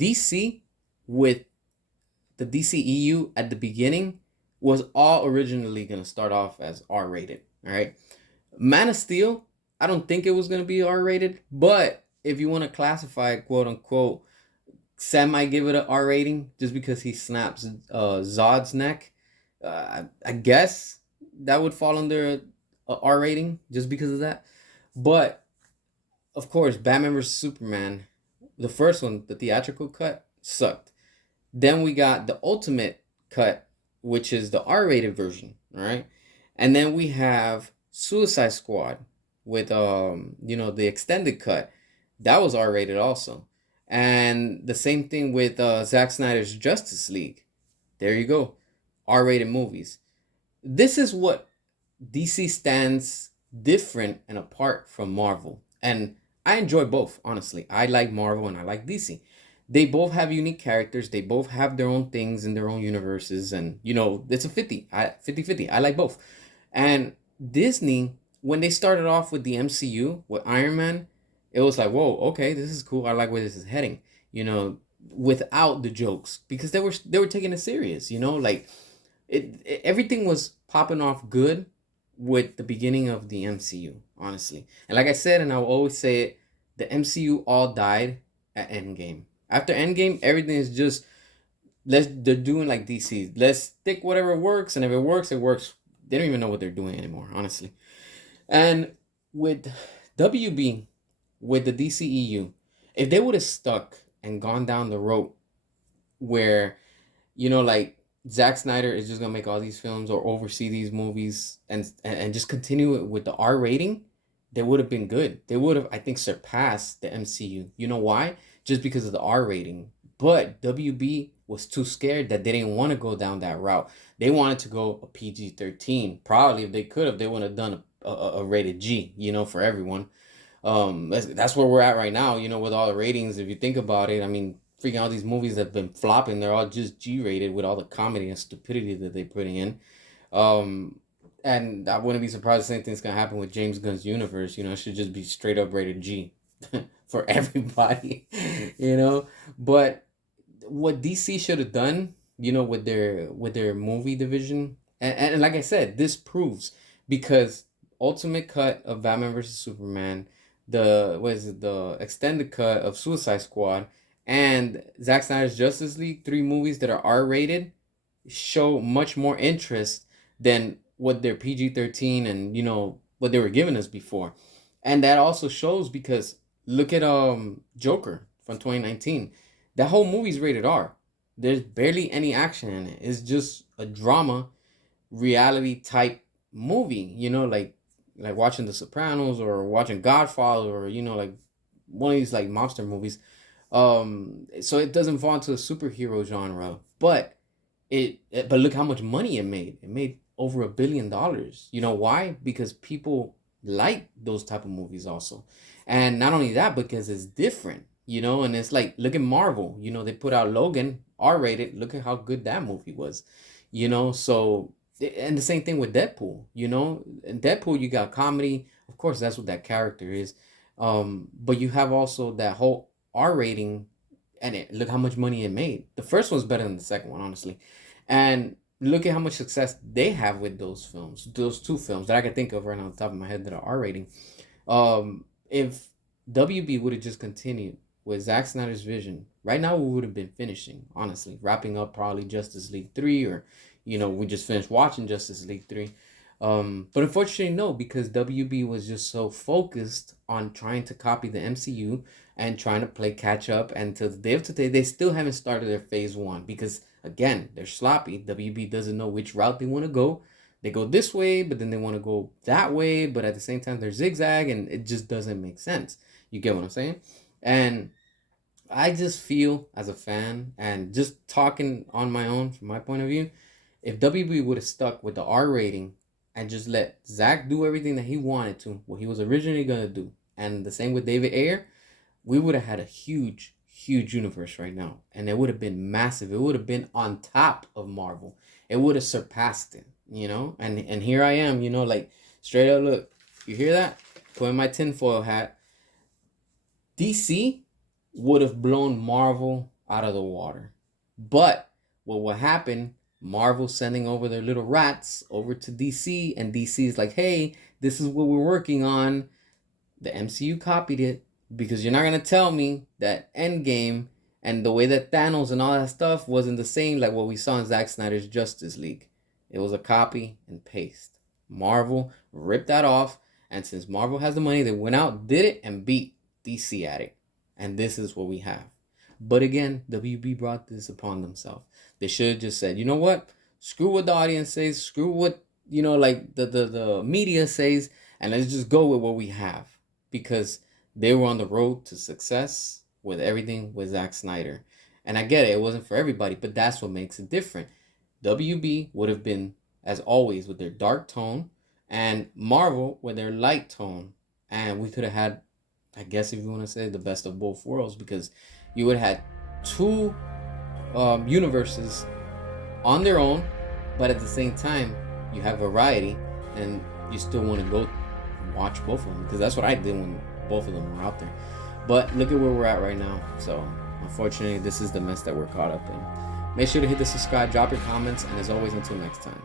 DC with the DCEU at the beginning was all originally going to start off as R rated. All right. Man of Steel, I don't think it was going to be R rated, but if you want to classify it, quote unquote, Sam might give it an R rating just because he snaps Zod's neck. I guess that would fall under a R rating just because of that. But of course, Batman vs Superman, the first one, the theatrical cut, sucked. Then we got the ultimate cut, which is the R-rated version, all right? And then we have Suicide Squad with the extended cut. That was R-rated also. And the same thing with Zack Snyder's Justice League. There you go. R-rated movies. This is what DC stands different and apart from Marvel. And I enjoy both, honestly. I like Marvel and I like DC. They both have unique characters. They both have their own things in their own universes. And, it's a 50-50. I like both. And Disney, when they started off with the MCU, with Iron Man, it was like, whoa, okay, this is cool. I like where this is heading, without the jokes. Because they were taking it serious, like everything was popping off good with the beginning of the MCU, honestly. And like I said, and I'll always say it, the MCU all died at Endgame. After Endgame, everything is just they're doing like DC. Let's stick whatever works, and if it works, it works. They don't even know what they're doing anymore, honestly. And with WB, with the DCEU, if they would have stuck and gone down the road where, like Zack Snyder is just gonna make all these films or oversee these movies and just continue it with the R rating, they would have been good. They would have, I think, surpassed the MCU. You know why? Just because of the R rating. But WB was too scared that they didn't want to go down that route. They wanted to go a PG-13. Probably if they could have, they would have done a rated G, for everyone. That's where we're at right now, with all the ratings. If you think about it, I mean, freaking all these movies that have been flopping, they're all just G-rated with all the comedy and stupidity that they're putting in. And I wouldn't be surprised the same thing's gonna happen with James Gunn's universe. It should just be straight up rated G for everybody, But what DC should have done, with their movie division, and like I said, this proves, because ultimate cut of Batman vs Superman, the extended cut of Suicide Squad, and Zack Snyder's Justice League, 3 movies that are R-rated, show much more interest than what their PG-13 and what they were giving us before. And that also shows because look at Joker from 2019. That whole movie's rated R. There's barely any action in it. It's just a drama, reality type movie, like watching The Sopranos or watching Godfather or like one of these like mobster movies. So it doesn't fall into the superhero genre, but but look how much money it made. It made over $1 billion. You know why? Because people like those type of movies also. And not only that, because it's different, and it's like, look at Marvel, they put out Logan, R-rated. Look at how good that movie was, so, and the same thing with Deadpool, in Deadpool, you got comedy. Of course, that's what that character is. But you have also that whole R rating, and look how much money it made. The first one's better than the second one, honestly. And look at how much success they have with those films, those 2 films that I can think of right now on the top of my head that are R rating. If WB would have just continued with Zack Snyder's vision, right now we would have been finishing, honestly, wrapping up probably Justice League 3, or we just finished watching Justice League 3. But unfortunately, no, because WB was just so focused on trying to copy the MCU and trying to play catch up. And to the day of today, they still haven't started their phase 1 because, again, they're sloppy. WB doesn't know which route they want to go. They go this way, but then they want to go that way. But at the same time, they're zigzag, and it just doesn't make sense. You get what I'm saying? And I just feel, as a fan, and just talking on my own from my point of view, if WB would have stuck with the R rating and just let Zach do everything that he wanted to, what he was originally going to do, and the same with David Ayer, we would have had a huge universe right now. And it would have been massive. It would have been on top of Marvel. It would have surpassed it, And here I am, like, straight up, look, you hear that? Putting my tinfoil hat. DC would have blown Marvel out of the water. But what will happen? Marvel sending over their little rats over to DC, and DC is like, hey, this is what we're working on. The MCU copied it, because you're not gonna tell me that Endgame and the way that Thanos and all that stuff wasn't the same like what we saw in Zack Snyder's Justice League. It was a copy and paste. Marvel ripped that off, and since Marvel has the money, they went out, did it, and beat DC at it. And this is what we have. But again, WB brought this upon themselves. They should have just said, you know what? Screw what the audience says, screw what, like the media says, and let's just go with what we have. Because they were on the road to success with everything with Zack Snyder. And I get it, it wasn't for everybody, but that's what makes it different. WB would have been, as always, with their dark tone, and Marvel with their light tone. And we could have had, I guess if you want to say, the best of both worlds, because you would have had two universes on their own, but at the same time, you have variety, and you still want to go watch both of them, because that's what I did when both of them were out there. But look at where we're at right now. So unfortunately, this is the mess that we're caught up in. Make sure to hit the subscribe, drop your comments, and as always, until next time.